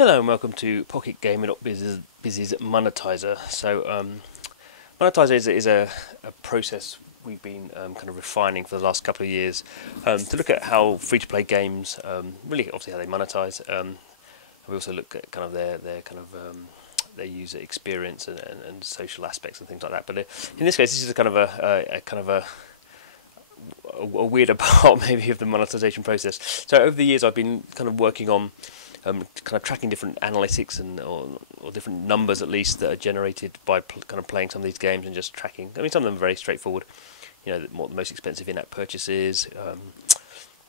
Hello and welcome to Pocket Gaming.biz's Monetizer. So Monetizer is a process we've been kind of refining for the last couple of years to look at how free-to-play games, really obviously how they monetize. We also look at kind of their user experience and social aspects and things like that. But in this case, this is a kind of a weirder part maybe of the monetization process. So over the years, I've been kind of working on kind of tracking different analytics or different numbers at least that are generated by kind of playing some of these games and just tracking. I mean, some of them are very straightforward. You know, what the most expensive in-app purchases,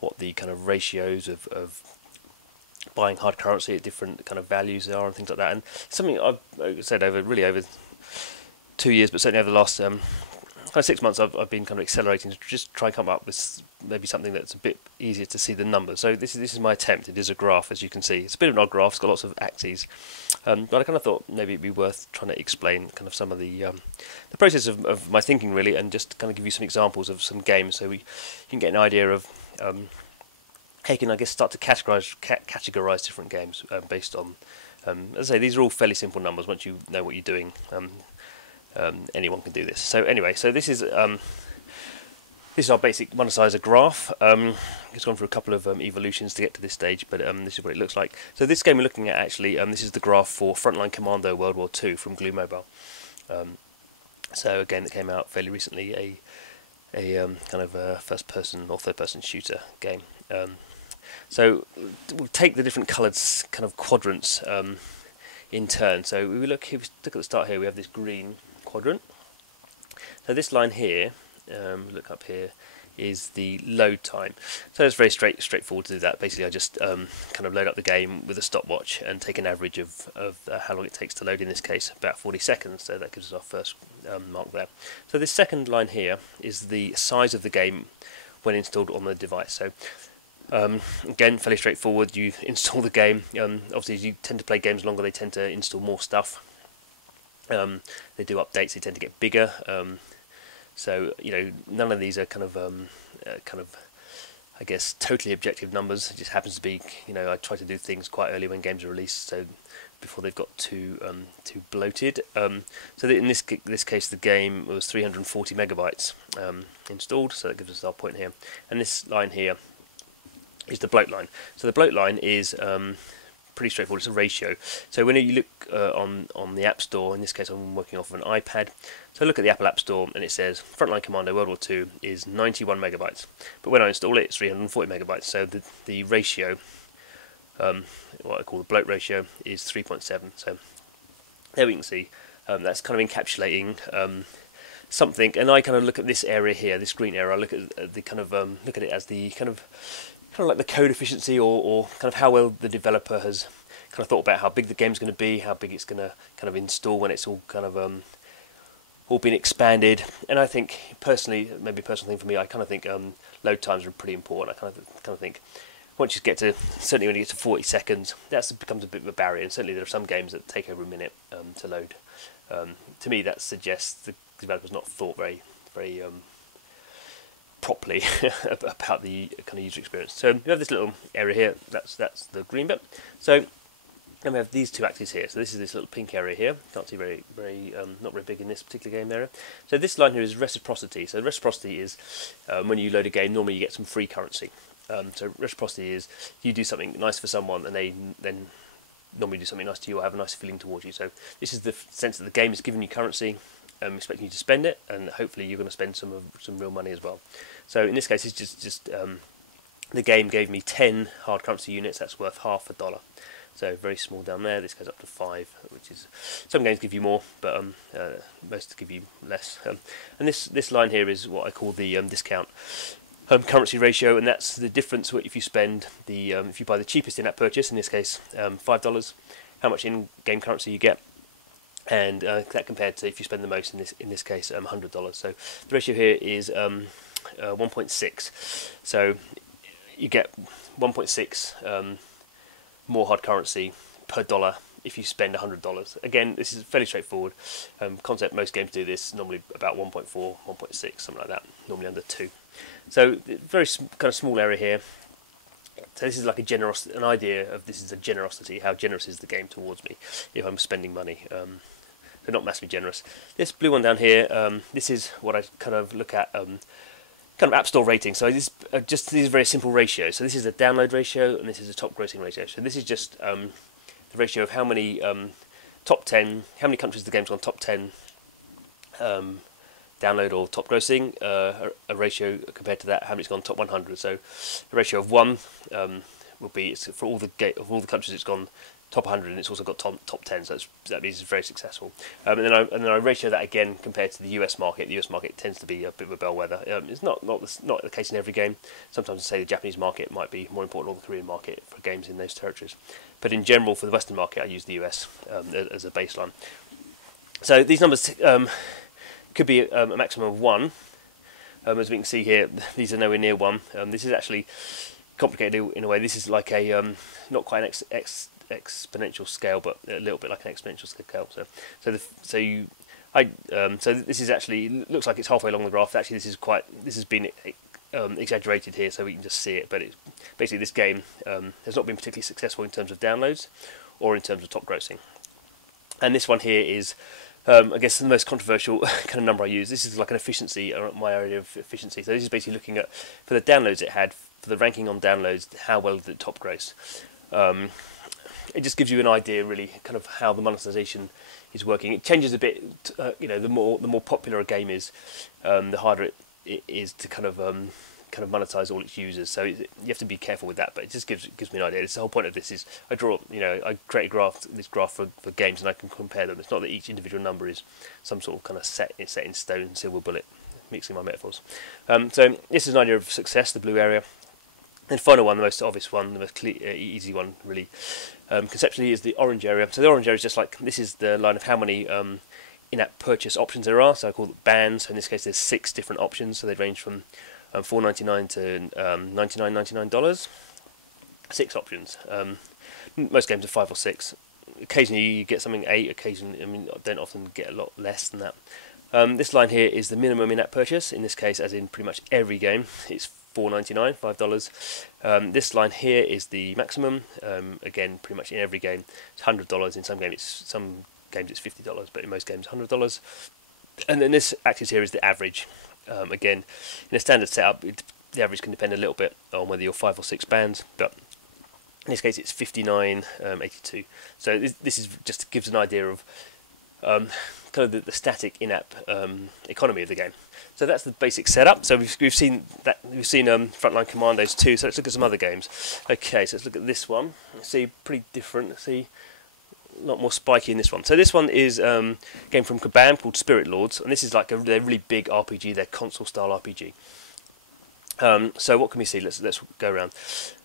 what the kind of ratios of buying hard currency at different kind of values are, and things like that. And something I've said over 2 years, but certainly over the last kind of 6 months, I've been kind of accelerating to just try and come up with maybe something that's a bit easier to see the numbers. So this is my attempt. It is a graph, as you can see. It's a bit of an odd graph. It's got lots of axes, but I kind of thought maybe it'd be worth trying to explain kind of some of the process of my thinking really, and just kind of give you some examples of some games so you can get an idea of how you can, I guess, start to categorize different games based on. As I say, these are all fairly simple numbers. Once you know what you're doing, anyone can do this. So anyway, so this is our basic monetizer graph. It's gone through a couple of evolutions to get to this stage, but this is what it looks like. So this game we're looking at actually, this is the graph for Frontline Commando World War II from Glue Mobile. So a game that came out fairly recently, a kind of a first-person or third-person shooter game. So we'll take the different coloured kind of quadrants in turn. So we look at the start here. We have this green quadrant. So this line here, look up here, is the load time. So it's very straightforward to do that. Basically, I just kind of load up the game with a stopwatch and take an average of how long it takes to load. In this case, about 40 seconds. So that gives us our first mark there. So this second line here is the size of the game when installed on the device. So again, fairly straightforward. You install the game. Obviously, as you tend to play games longer, they tend to install more stuff. They do updates. They tend to get bigger. So you know, none of these are kind of I guess totally objective numbers. It just happens to be, you know, I try to do things quite early when games are released, so before they've got too bloated. So in this case, the game was 340 megabytes installed. So that gives us our point here. And this line here is the bloat line. So the bloat line is pretty straightforward. It's a ratio. So when you look on the App Store, in this case I'm working off of an iPad, so look at the Apple App Store and it says Frontline Commando World War II is 91 megabytes, but when I install it, it's 340 megabytes. So the ratio, what I call the bloat ratio, is 3.7. So there we can see that's kind of encapsulating something. And I kind of look at this area here, this green area. I look at the kind of look at it as the kind of like the code efficiency or kind of how well the developer has kind of thought about how big the game's going to be, how big it's going to kind of install when it's all kind of all been expanded. And I think personally, maybe a personal thing for me, I kind of think load times are pretty important. I kind of think once you get to, certainly when you get to 40 seconds, that becomes a bit of a barrier. And certainly there are some games that take over a minute to load. To me, that suggests the developer's not thought very properly about the kind of user experience. So we have this little area here. That's the green bit. So then we have these two axes here. So this is this little pink area here. Can't see very not very big in this particular game area. So this line here is reciprocity. So reciprocity is when you load a game, normally you get some free currency. So reciprocity is you do something nice for someone and they then normally do something nice to you or have a nice feeling towards you. So this is the sense that the game is giving you currency, expecting you to spend it, and hopefully you're going to spend some real money as well. So in this case, it's just the game gave me 10 hard currency units. That's worth $0.50. So very small down there. This goes up to 5, which is, some games give you more, but most give you less. And this line here is what I call the discount currency ratio, and that's the difference if you spend if you buy the cheapest in-app purchase, in this case $5, how much in-game currency you get. And that compared to if you spend the most, in this case $100. So the ratio here is 1.6. So you get 1.6 more hard currency per dollar if you spend $100. Again, this is fairly straightforward concept. Most games do this, normally about 1.4, 1.6, something like that, normally under 2. So very kind of small area here. So this is like an idea of this is a generosity. How generous is the game towards me if I'm spending money? They're not massively generous. This blue one down here, this is what I kind of look at, kind of App Store rating. So this these are very simple ratios. So this is a download ratio, and this is a top grossing ratio. So this is just the ratio of how many top 10, how many countries the game's on top 10 download or top grossing, a ratio compared to that, how many it's gone top 100. So a ratio of 1 will be for all the countries it's gone top 100, and it's also got top 10. So that means it's very successful. And then I ratio that again compared to the US market. The US market tends to be a bit of a bellwether. It's not the case in every game. Sometimes I say the Japanese market might be more important, or the Korean market for games in those territories. But in general, for the Western market, I use the US as a baseline. So these numbers could be a maximum of 1. As we can see here, these are nowhere near 1. This is actually complicated in a way. This is like a not quite an exponential scale, but a little bit like an exponential scale. So this is actually looks like it's halfway along the graph. Actually, this has been exaggerated here, so we can just see it. But basically this game has not been particularly successful in terms of downloads or in terms of top grossing. And this one here is, I guess, the most controversial kind of number I use. This is like an efficiency, my area of efficiency. So this is basically looking at, for the downloads it had, for the ranking on downloads, how well did it top gross. It just gives you an idea, really, kind of how the monetization is working. It changes a bit. The more popular a game is, the harder it is to kind of monetize all its users. So you have to be careful with that. But it just gives me an idea. It's the whole point of this is I create this graph for games, and I can compare them. It's not that each individual number is some sort of kind of set in stone, silver bullet. Mixing my metaphors. So this is an idea of success, the blue area. And the final one, the most obvious one, the most easy one, really, conceptually, is the orange area. So the orange area is just like, this is the line of how many in-app purchase options there are. So I call it bands. So in this case, there's 6 different options. So they range from $4.99 to $99.99. 6 options. Most games are 5 or 6. Occasionally you get something 8. Occasionally, I don't often get a lot less than that. This line here is the minimum in-app purchase. In this case, as in pretty much every game, it's $4.99, $5. This line here is the maximum. Again, pretty much in every game, it's $100. In some games it's $50, but in most games, $100. And then this axis here is the average. Again, in a standard setup, the average can depend a little bit on whether you're 5 or 6 bands, but in this case, it's $59.82. So this is just gives an idea of kind of the static in-app economy of the game. So that's the basic setup. So we've seen Frontline Commandos 2. So let's look at some other games. Okay, so let's look at this one. See, pretty different. Let's see, a lot more spiky in this one. So this one is a game from Kabam called Spirit Lords, and this is like they're really big RPG. They're console-style RPG. So what can we see? Let's go around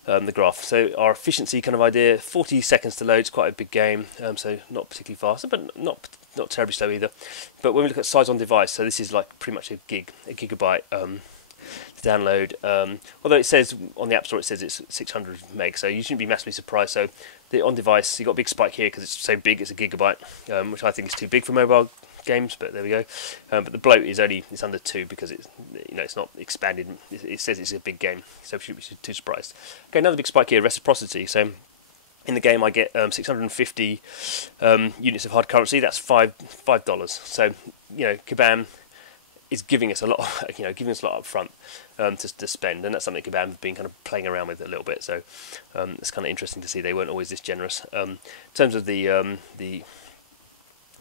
the graph. So our efficiency kind of idea: 40 seconds to load. It's quite a big game, so not particularly fast, but not terribly slow either. But when we look at size on device, so this is like pretty much a gigabyte to download. Although it says on the App Store, it says it's 600 meg, so you shouldn't be massively surprised. So the on device, you got a big spike here because it's so big. It's a gigabyte, which I think is too big for mobile games, but there we go. But the bloat is it's under 2 because it's not expanded. It says it's a big game, so we shouldn't be too surprised. Okay, another big spike here, Reciprocity. So in the game, I get 650 units of hard currency. That's $5. So Kabam is giving us a lot, up front to spend, and that's something Kabam have been kind of playing around with a little bit. So it's kind of interesting to see they weren't always this generous. In terms of the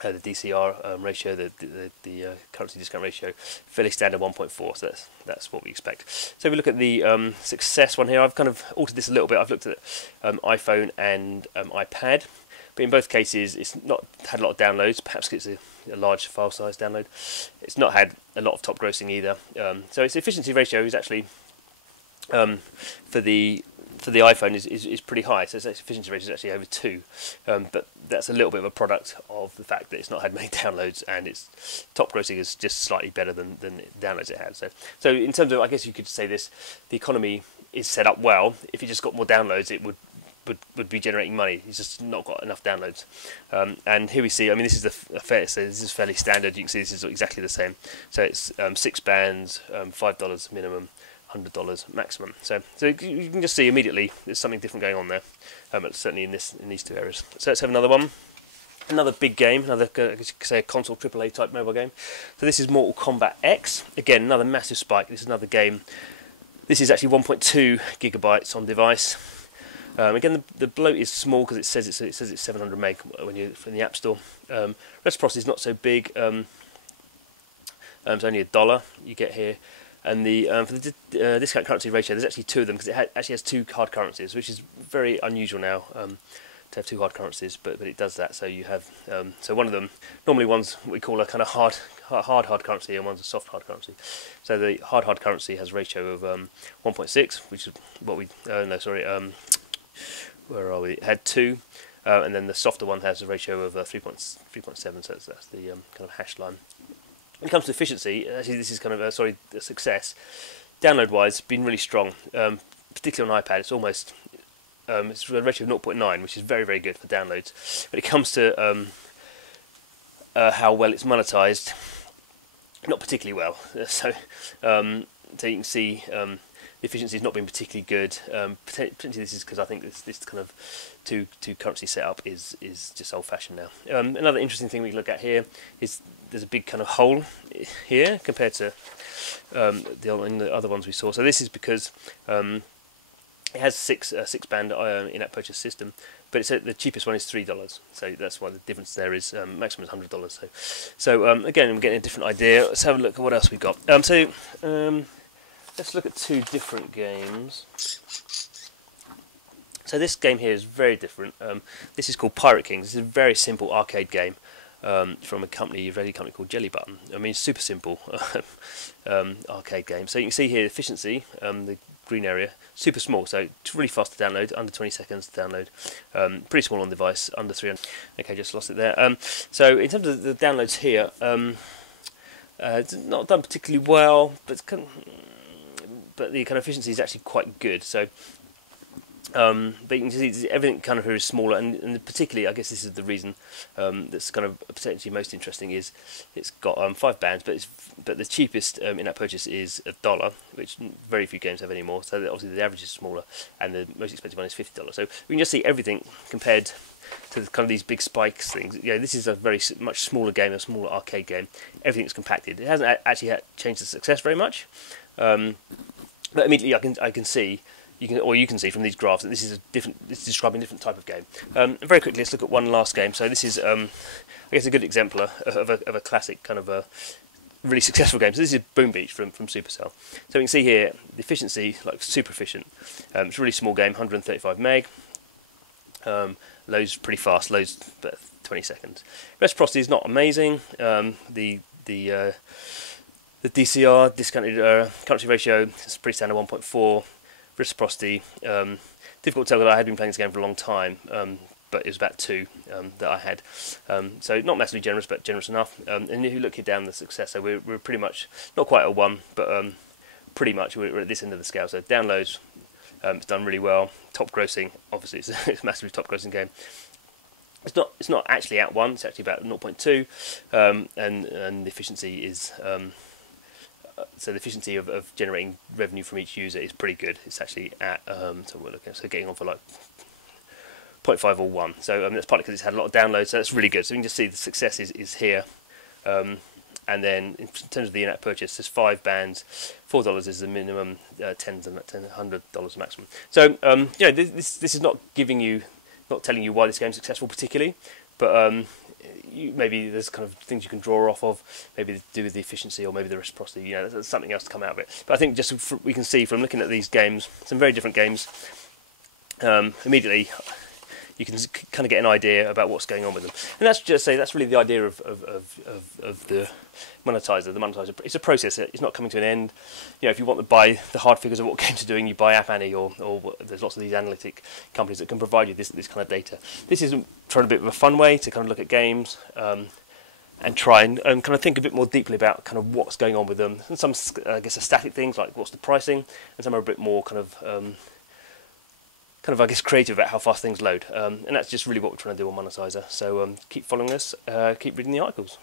DCR ratio, the currency discount ratio, fairly standard 1.4. So that's what we expect. So if we look at the success one here, I've kind of altered this a little bit. I've looked at iPhone and iPad, but in both cases, it's not had a lot of downloads. Perhaps it's a large file size download. It's not had a lot of top grossing either. So its efficiency ratio is actually for the iPhone is pretty high, so its efficiency ratio is actually over 2, but that's a little bit of a product of the fact that it's not had many downloads, and its top grossing is just slightly better than the downloads it had. So in terms of, I guess you could say this, the economy is set up well. If you just got more downloads, it would be generating money. It's just not got enough downloads. And here we see, this is this is fairly standard. You can see this is exactly the same. So it's 6 bands, $5 minimum, $100 maximum. So you can just see immediately there's something different going on there. Certainly in these two areas. So let's have another one. Another big game, another I guess you could say a console AAA type mobile game. So this is Mortal Kombat X. Again, another massive spike. This is another game. This is actually 1.2 gigabytes on device. Again, the bloat is small because it says it's 700 meg when you're in the App Store. Reciprocity is not so big. It's only $1 you get here. And for the discount currency ratio, there's actually two of them because it actually has two hard currencies, which is very unusual now. To have two hard currencies, but it does that. So you have so one of them, normally one's we call a kind of hard currency, and one's a soft hard currency. So the hard currency has a ratio of 1.6, which is what we where are we? It had 2, and then the softer one has a ratio of 3.7. So that's the kind of hash line. When it comes to efficiency, actually this is kind of a success. Download wise, been really strong, particularly on iPad. It's almost it's a ratio of 0.9, which is very, very good for downloads. When it comes to how well it's monetized, not particularly well. So you can see the efficiency has not been particularly good. Potentially this is because I think this kind of two currency setup is just old-fashioned now. Another interesting thing we look at here is there's a big kind of hole here compared to the other ones we saw. So this is because it has six band in-app purchase system, but the cheapest one is $3. So that's why the difference there is maximum is $100. So again, I'm getting a different idea. Let's have a look at what else we got. Let's look at two different games. So this game here is very different. This is called Pirate Kings. This is a very simple arcade game from a radio company called Jelly Button. I mean, super simple arcade game. So you can see here efficiency, the green area, super small, so it's really fast to download, under 20 seconds to download, pretty small on device, under 300. Okay, just lost it there. So in terms of the downloads here, it's not done particularly well, but the kind of efficiency is actually quite good. So but you can see everything kind of here is smaller, and particularly I guess this is the reason that's kind of potentially most interesting is it's got 5 bands, but the cheapest in-app purchase is $1, which very few games have anymore. So obviously the average is smaller, and the most expensive one is $50. So we can just see everything compared to kind of these big spikes things. Yeah, this is a much smaller game, a smaller arcade game. Everything's compacted. It hasn't actually changed the success very much, but immediately I can see. You can see from these graphs that this is describing a different type of game. Very quickly, let's look at one last game. So this is, I guess, a good exemplar of a classic kind of a really successful game. So this is Boom Beach from Supercell. So we can see here the efficiency, like super efficient. It's a really small game, 135 meg. Loads pretty fast, loads about 20 seconds. Reciprocity is not amazing. The DCR, discounted currency ratio, is pretty standard 1.4. Reciprocity, difficult to tell that I had been playing this game for a long time, but it was about 2 that I had. So not massively generous, but generous enough. And if you look here down the success, so we're pretty much, not quite a 1, but pretty much we're at this end of the scale. So downloads, it's done really well. Top grossing, obviously it's a massively top grossing game. It's not actually at 1, it's actually about 0.2, and the efficiency is so the efficiency of generating revenue from each user is pretty good. It's actually at so we're looking getting on for like 0.5 or 1. So that's partly because it's had a lot of downloads. So that's really good. So you can just see the success is here. And then in terms of the in-app purchase, there's 5 bands. $4 is the minimum. $100 maximum. So yeah, this is not telling you why this game's successful particularly, but maybe there's kind of things you can draw off of, maybe to do with the efficiency or maybe the reciprocity. There's something else to come out of it. But I think we can see from looking at these games, some very different games, immediately you can kind of get an idea about what's going on with them. And that's really the idea of the monetizer. The monetizer, it's a process. It's not coming to an end. If you want to buy the hard figures of what games are doing, you buy App Annie, or there's lots of these analytic companies that can provide you this kind of data. This is trying a bit of a fun way to kind of look at games and try and kind of think a bit more deeply about kind of what's going on with them. And some, I guess, are static things like what's the pricing, and some are a bit more kind of I guess creative about how fast things load. And that's just really what we're trying to do on Monetizer. So keep following us, keep reading the articles.